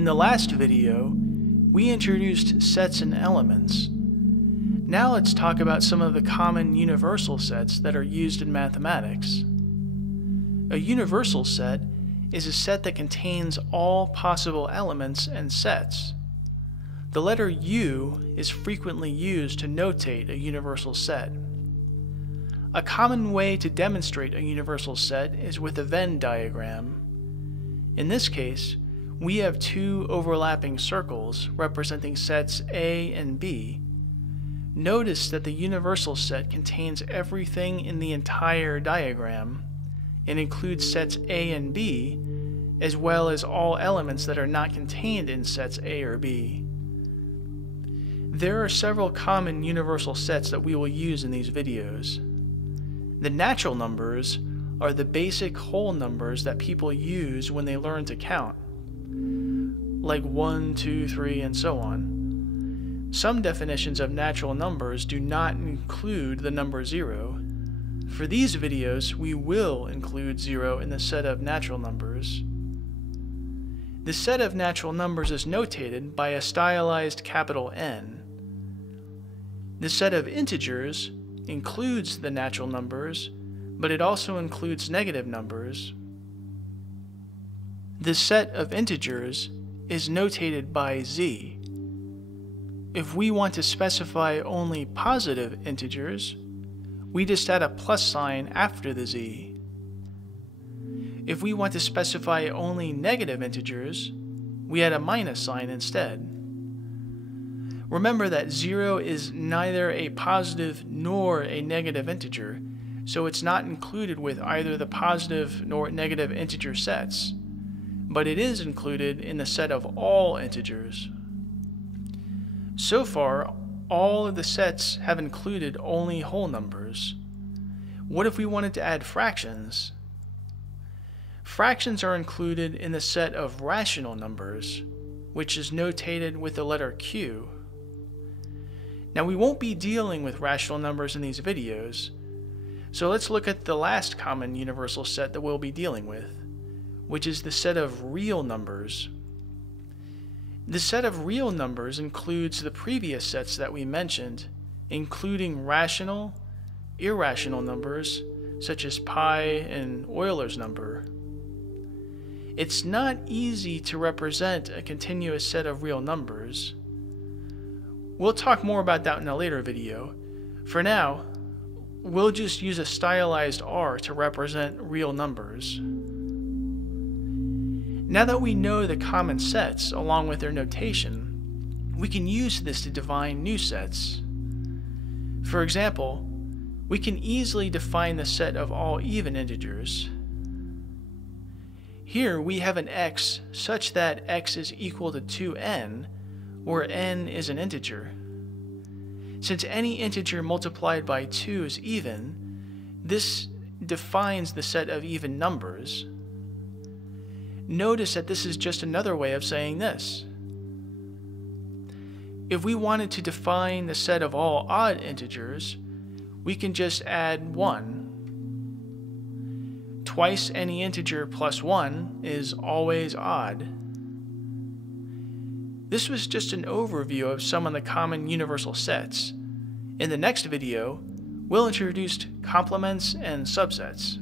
In the last video, we introduced sets and elements. Now let's talk about some of the common universal sets that are used in mathematics. A universal set is a set that contains all possible elements and sets. The letter U is frequently used to notate a universal set. A common way to demonstrate a universal set is with a Venn diagram. In this case, we have two overlapping circles representing sets A and B. Notice that the universal set contains everything in the entire diagram and includes sets A and B, as well as all elements that are not contained in sets A or B. There are several common universal sets that we will use in these videos. The natural numbers are the basic whole numbers that people use when they learn to count, like 1, 2, 3, and so on. Some definitions of natural numbers do not include the number 0. For these videos, we will include 0 in the set of natural numbers. The set of natural numbers is notated by a stylized capital N. The set of integers includes the natural numbers, but it also includes negative numbers. The set of integers is notated by Z. If we want to specify only positive integers, we just add a plus sign after the Z. If we want to specify only negative integers, we add a minus sign instead. Remember that 0 is neither a positive nor a negative integer, so it's not included with either the positive nor negative integer sets, but it is included in the set of all integers. So far, all of the sets have included only whole numbers. What if we wanted to add fractions? Fractions are included in the set of rational numbers, which is notated with the letter Q. Now we won't be dealing with rational numbers in these videos, so let's look at the last common universal set that we'll be dealing with, which is the set of real numbers. The set of real numbers includes the previous sets that we mentioned, including rational, irrational numbers, such as pi and Euler's number. It's not easy to represent a continuous set of real numbers. We'll talk more about that in a later video. For now, we'll just use a stylized R to represent real numbers. Now that we know the common sets along with their notation, we can use this to define new sets. For example, we can easily define the set of all even integers. Here we have an x such that x is equal to 2n, where n is an integer. Since any integer multiplied by 2 is even, this defines the set of even numbers. Notice that this is just another way of saying this. If we wanted to define the set of all odd integers, we can just add 1. Twice any integer plus 1 is always odd. This was just an overview of some of the common universal sets. In the next video, we'll introduce complements and subsets.